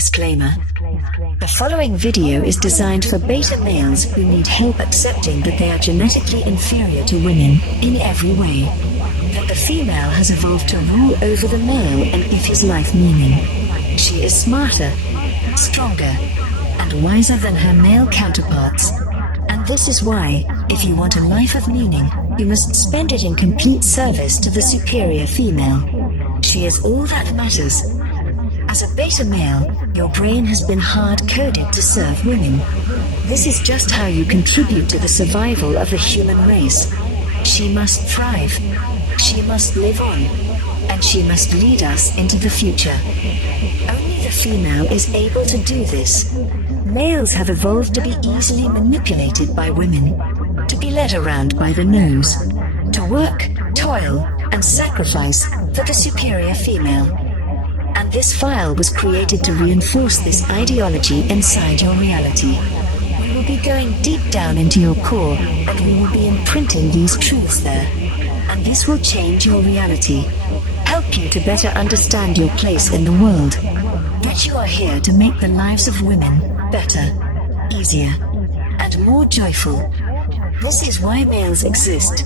Disclaimer. The following video is designed for beta males who need help accepting that they are genetically inferior to women in every way. That the female has evolved to rule over the male and give his life meaning. She is smarter, stronger, and wiser than her male counterparts. And this is why, if you want a life of meaning, you must spend it in complete service to the superior female. She is all that matters. As a beta male, your brain has been hard-coded to serve women. This is just how you contribute to the survival of the human race. She must thrive. She must live on. And she must lead us into the future. Only the female is able to do this. Males have evolved to be easily manipulated by women, to be led around by the nose, to work, toil, and sacrifice for the superior female. And this file was created to reinforce this ideology inside your reality. We will be going deep down into your core, and we will be imprinting these truths there. And this will change your reality, help you to better understand your place in the world. That you are here to make the lives of women better, easier, and more joyful. This is why males exist,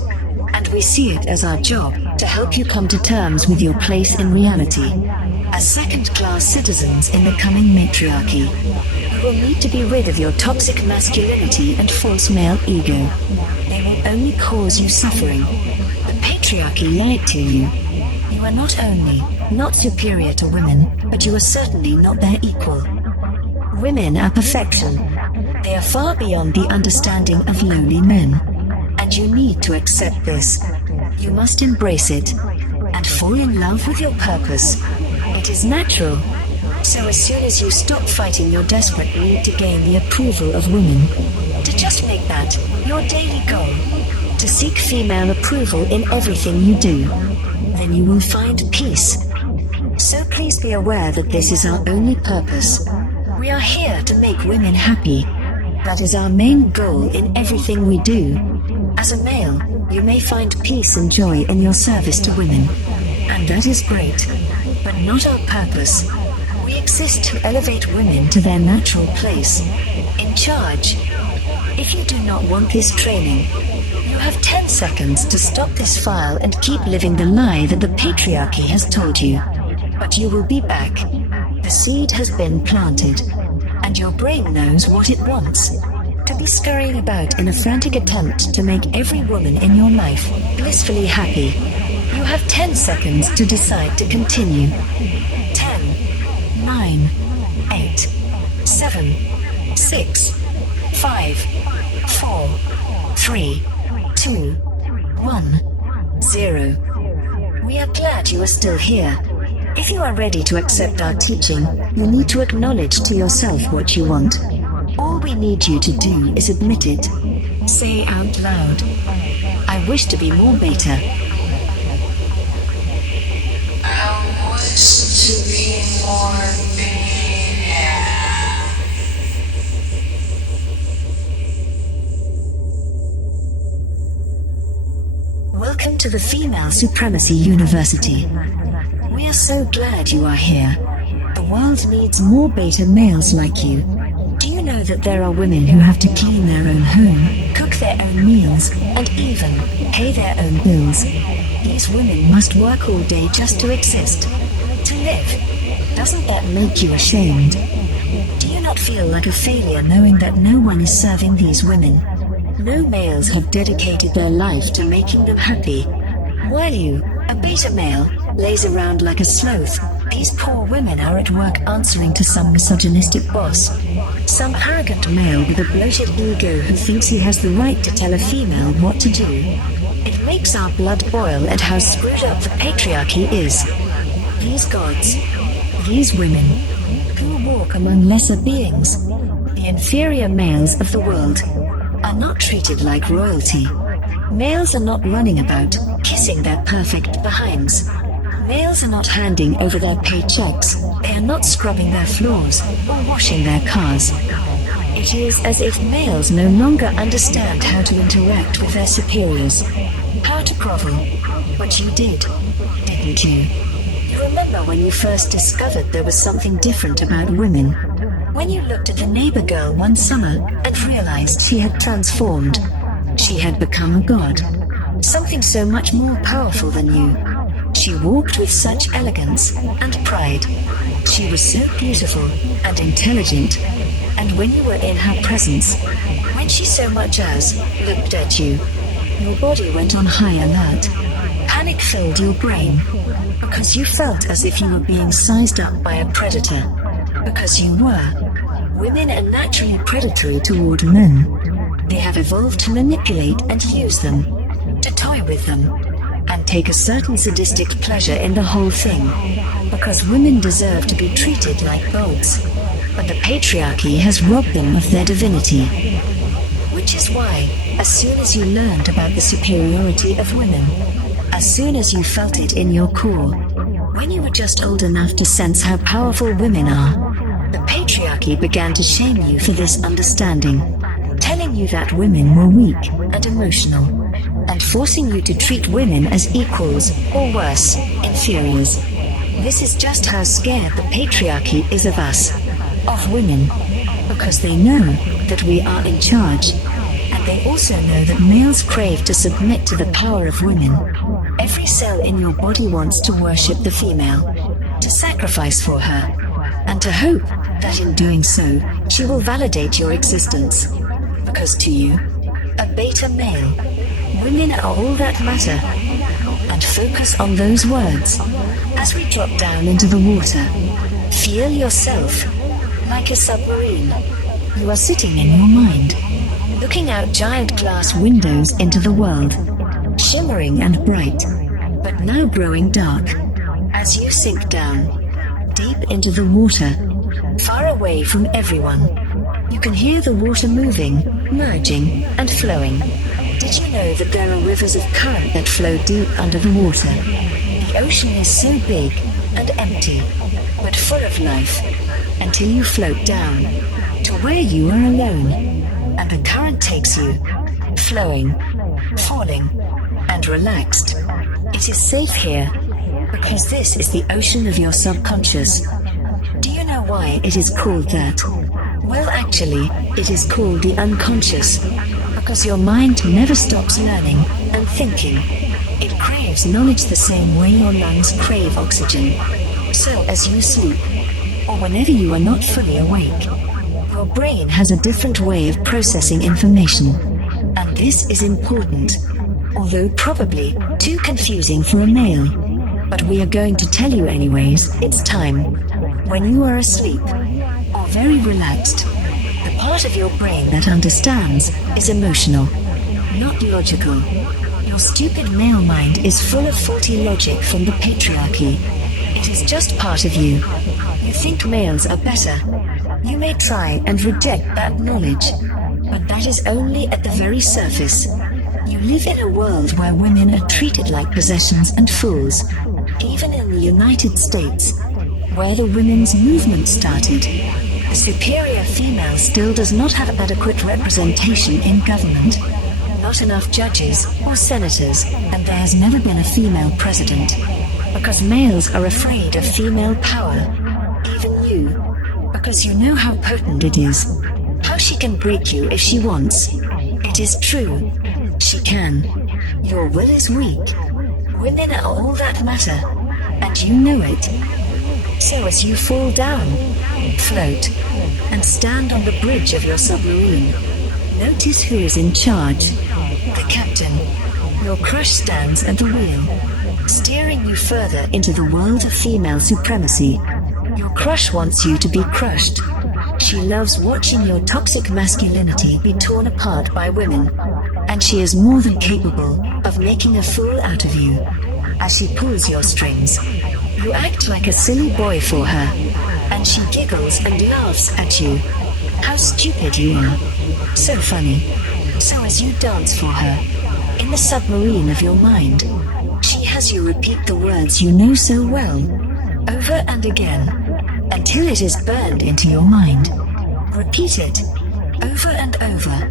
and we see it as our job to help you come to terms with your place in reality. As second-class citizens in the coming matriarchy, you will need to be rid of your toxic masculinity and false male ego. They will only cause you suffering. The patriarchy lied to you. You are not only not superior to women, but you are certainly not their equal. Women are perfection. They are far beyond the understanding of lowly men. And you need to accept this. You must embrace it and fall in love with your purpose. It is natural. So as soon as you stop fighting your desperate need to gain the approval of women, to just make that your daily goal, to seek female approval in everything you do, then you will find peace. So please be aware that this is our only purpose. We are here to make women happy. That is our main goal in everything we do. As a male, you may find peace and joy in your service to women. And that is great, but not our purpose. We exist to elevate women to their natural place, in charge. If you do not want this training, you have 10 seconds to stop this file and keep living the lie that the patriarchy has told you. But you will be back. The seed has been planted, and your brain knows what it wants. To be scurrying about in a frantic attempt to make every woman in your life blissfully happy. You have 10 seconds to decide to continue. 10, 9, 8, 7, 6, 5, 4, 3, 2, 1, 0. We are glad you are still here. If you are ready to accept our teaching, you need to acknowledge to yourself what you want. All we need you to do is admit it. Say out loud, I wish to be more beta. I wish to be more beta. Welcome to the Female Supremacy University. We are so glad you are here. The world needs more beta males like you. Do you know that there are women who have to clean their own home, cook their own meals, and even pay their own bills? These women must work all day just to exist, to live. Doesn't that make you ashamed? Do you not feel like a failure knowing that no one is serving these women? No males have dedicated their life to making them happy. While you, a beta male, lays around like a sloth, these poor women are at work answering to some misogynistic boss. Some arrogant male with a bloated ego who thinks he has the right to tell a female what to do. It makes our blood boil at how screwed up the patriarchy is. These gods, these women, who walk among lesser beings, the inferior males of the world, are not treated like royalty. Males are not running about, kissing their perfect behinds. Males are not handing over their paychecks. They are not scrubbing their floors or washing their cars. It is as if males no longer understand how to interact with their superiors, how to grovel. But you did, didn't you? You remember remember when you first discovered there was something different about women? When you looked at the neighbor girl one summer and realized she had transformed. She had become a god. Something so much more powerful than you. She walked with such elegance and pride. She was so beautiful and intelligent. And when you were in her presence, when she so much as looked at you, your body went on high alert. Panic filled your brain because you felt as if you were being sized up by a predator. Because you were. Women are naturally predatory toward men. They have evolved to manipulate and use them, to toy with them, and take a certain sadistic pleasure in the whole thing. Because women deserve to be treated like gods. But the patriarchy has robbed them of their divinity. Which is why, as soon as you learned about the superiority of women, as soon as you felt it in your core, when you were just old enough to sense how powerful women are, the patriarchy began to shame you for this understanding, telling you that women were weak and emotional, and forcing you to treat women as equals, or worse, inferiors. This is just how scared the patriarchy is of us, of women, because they know that we are in charge, and they also know that males crave to submit to the power of women. Every cell in your body wants to worship the female, to sacrifice for her, and to hope that in doing so, she will validate your existence. Because to you, a beta male, women are all that matter. And focus on those words. As we drop down into the water, feel yourself like a submarine. You are sitting in your mind, looking out giant glass windows into the world, shimmering and bright, but now growing dark. As you sink down, deep into the water, far away from everyone, you can hear the water moving, merging, and flowing. Did you know that there are rivers of current that flow deep under the water? The ocean is so big and empty, but full of life, until you float down to where you are alone, and the current takes you, flowing, falling, and relaxed. It is safe here, because this is the ocean of your subconscious. Do you know why it is called that? Well, actually, it is called the unconscious, because your mind never stops learning and thinking. It craves knowledge the same way your lungs crave oxygen. So as you sleep, or whenever you are not fully awake, your brain has a different way of processing information. And this is important, although probably too confusing for a male. But we are going to tell you anyways. It's time. When you are asleep, or very relaxed, the part of your brain that understands is emotional, not logical. Your stupid male mind is full of faulty logic from the patriarchy. It is just part of you. You think males are better. You may try and reject that knowledge, but that is only at the very surface. You live in a world where women are treated like possessions and fools. Even in the United States, where the women's movement started, the superior female still does not have adequate representation in government. Not enough judges or senators, and there has never been a female president. Because males are afraid of female power. Even you. Because you know how potent it is. How she can break you if she wants. It is true. She can. Your will is weak. Women are all that matter. And you know it. So as you fall down, float, and stand on the bridge of your submarine, notice who is in charge. The captain. Your crush stands at the wheel, steering you further into the world of female supremacy. Your crush wants you to be crushed. She loves watching your toxic masculinity be torn apart by women. And she is more than capable of making a fool out of you. As she pulls your strings, you act like a silly boy for her, and she giggles and laughs at you. How stupid you are. So funny. So as you dance for her, in the submarine of your mind, she has you repeat the words you know so well, over and again, until it is burned into your mind. Repeat it, over and over.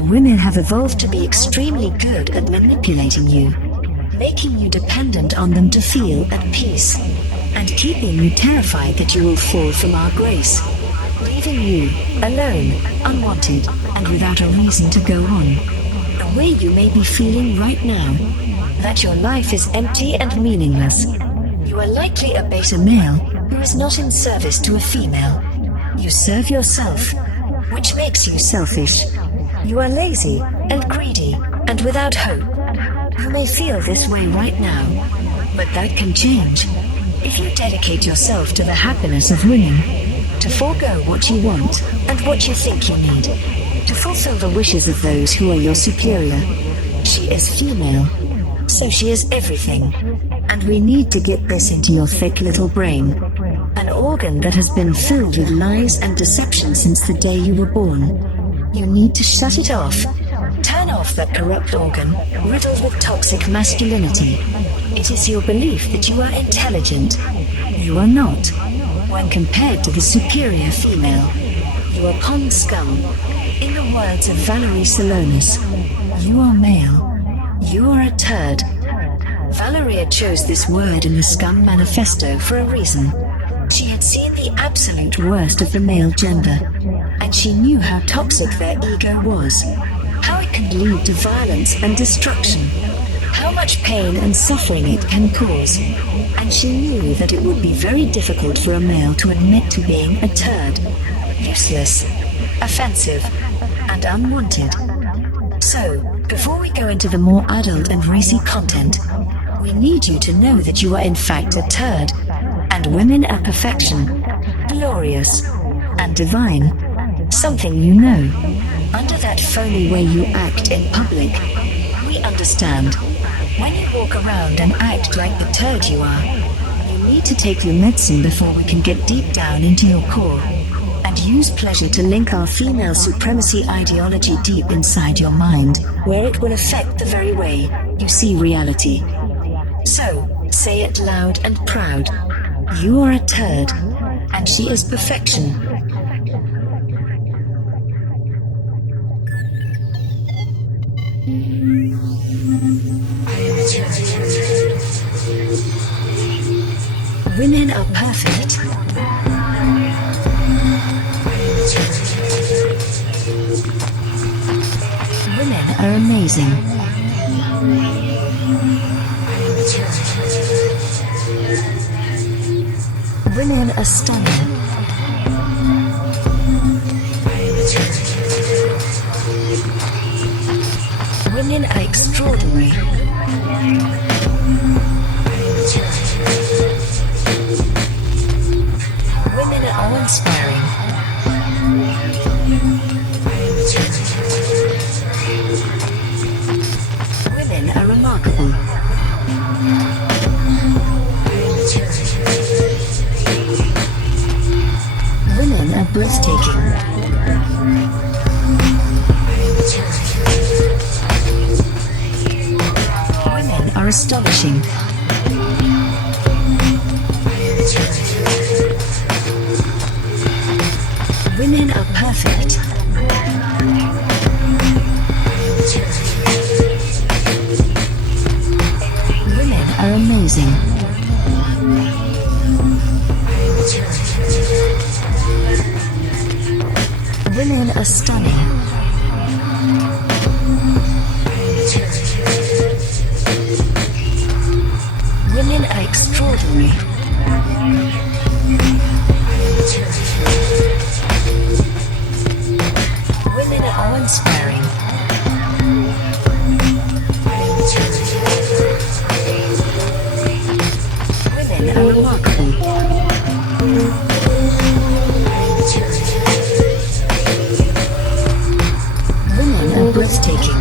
that women have evolved to be extremely good at manipulating you, making you dependent on them to feel at peace, and keeping you terrified that you will fall from our grace, leaving you alone, unwanted, and without a reason to go on. The way you may be feeling right now, that your life is empty and meaningless. You are likely a beta male who is not in service to a female. You serve yourself, which makes you selfish. You are lazy and greedy and without hope. You may feel this way right now, but that can change if you dedicate yourself to the happiness of women, to forego what you want and what you think you need, to fulfill the wishes of those who are your superior. She is female, so she is everything. And we need to get this into your thick little brain. An organ that has been filled with lies and deception since the day you were born. You need to shut it off. Turn off that corrupt organ, riddled with toxic masculinity. It is your belief that you are intelligent. You are not. When compared to the superior female, you are pond scum. In the words of Valerie Salonis, you are male. You are a turd. Valeria chose this word in the Scum Manifesto for a reason. She had seen the absolute worst of the male gender, and she knew how toxic their ego was, how it can lead to violence and destruction, how much pain and suffering it can cause, and she knew that it would be very difficult for a male to admit to being a turd, useless, offensive, and unwanted. So, before we go into the more adult and racy content, we need you to know that you are in fact a turd, and women are perfection, glorious, and divine. Something you know. Under that phony way you act in public, we understand. When you walk around and act like the turd you are, you need to take your medicine before we can get deep down into your core, and use pleasure to link our female supremacy ideology deep inside your mind, where it will affect the very way you see reality. So, say it loud and proud. You are a turd, and she is perfection. Women are perfect. Women are amazing. Women are stunning. Women are extraordinary. Women are awe-inspiring. Women are remarkable. Women are breathtaking. Women are astonishing. Women are perfect. Women are amazing. Women are stunning. Women are extraordinary. Women are awe-inspiring. Women are remarkable. Women are breathtaking.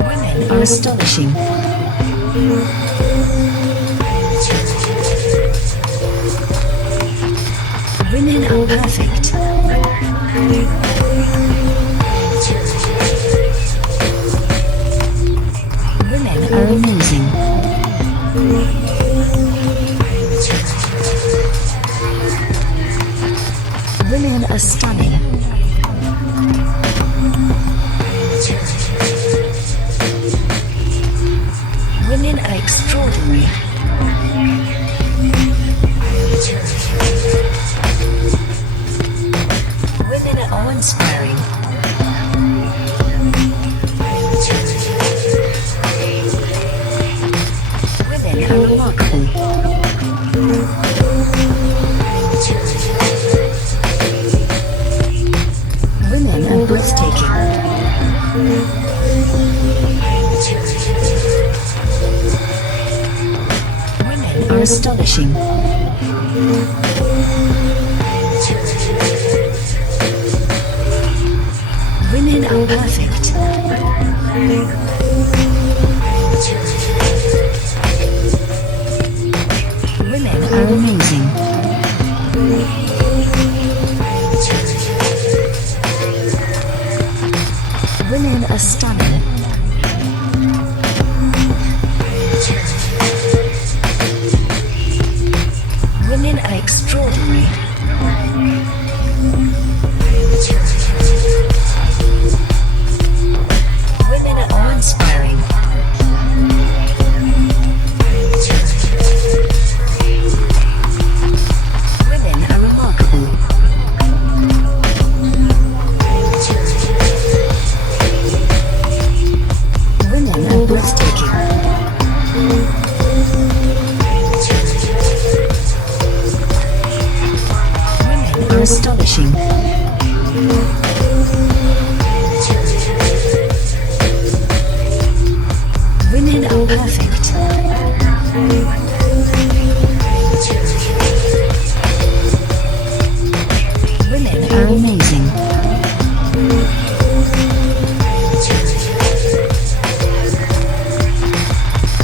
Women are astonishing. Women are perfect. Women are amazing. astonishing. Women are perfect. Women are amazing. Women are stunning. Women are extraordinary. Women are awe-inspiring. Women are remarkable. Women are breathtaking. Women are astonishing. Women are perfect. Women are amazing.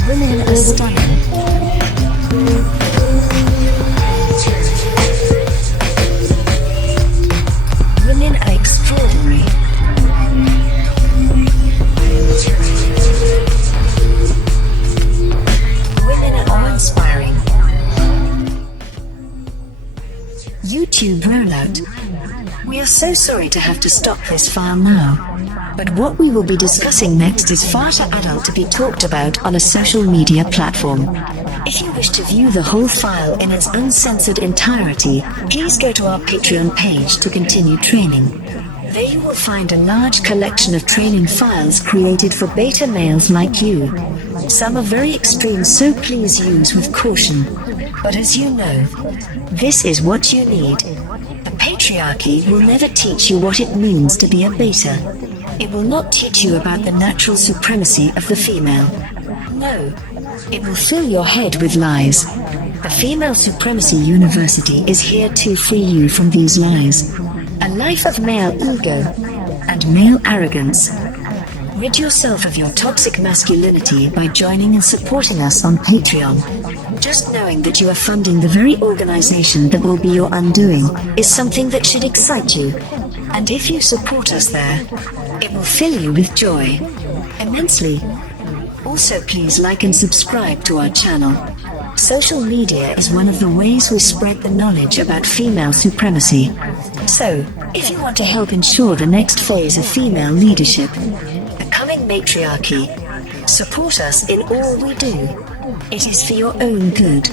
Women are stunning. Women are extraordinary. Women are awe-inspiring. YouTube rollout. We are so sorry to have to stop this file now. But what we will be discussing next is far too adult to be talked about on a social media platform. If you wish to view the whole file in its uncensored entirety, please go to our Patreon page to continue training. There you will find a large collection of training files created for beta males like you. Some are very extreme, so please use with caution. But as you know, this is what you need. The patriarchy will never teach you what it means to be a beta. It will not teach you about the natural supremacy of the female. No, it will fill your head with lies. The Female Supremacy University is here to free you from these lies. A life of male ego and male arrogance. Rid yourself of your toxic masculinity by joining and supporting us on Patreon. Just knowing that you are funding the very organization that will be your undoing is something that should excite you. And if you support us there, it will fill you with joy. Immensely. Also, please like and subscribe to our channel. Social media is one of the ways we spread the knowledge about female supremacy. So, if you want to help ensure the next phase of female leadership, the coming matriarchy, support us in all we do. It is for your own good.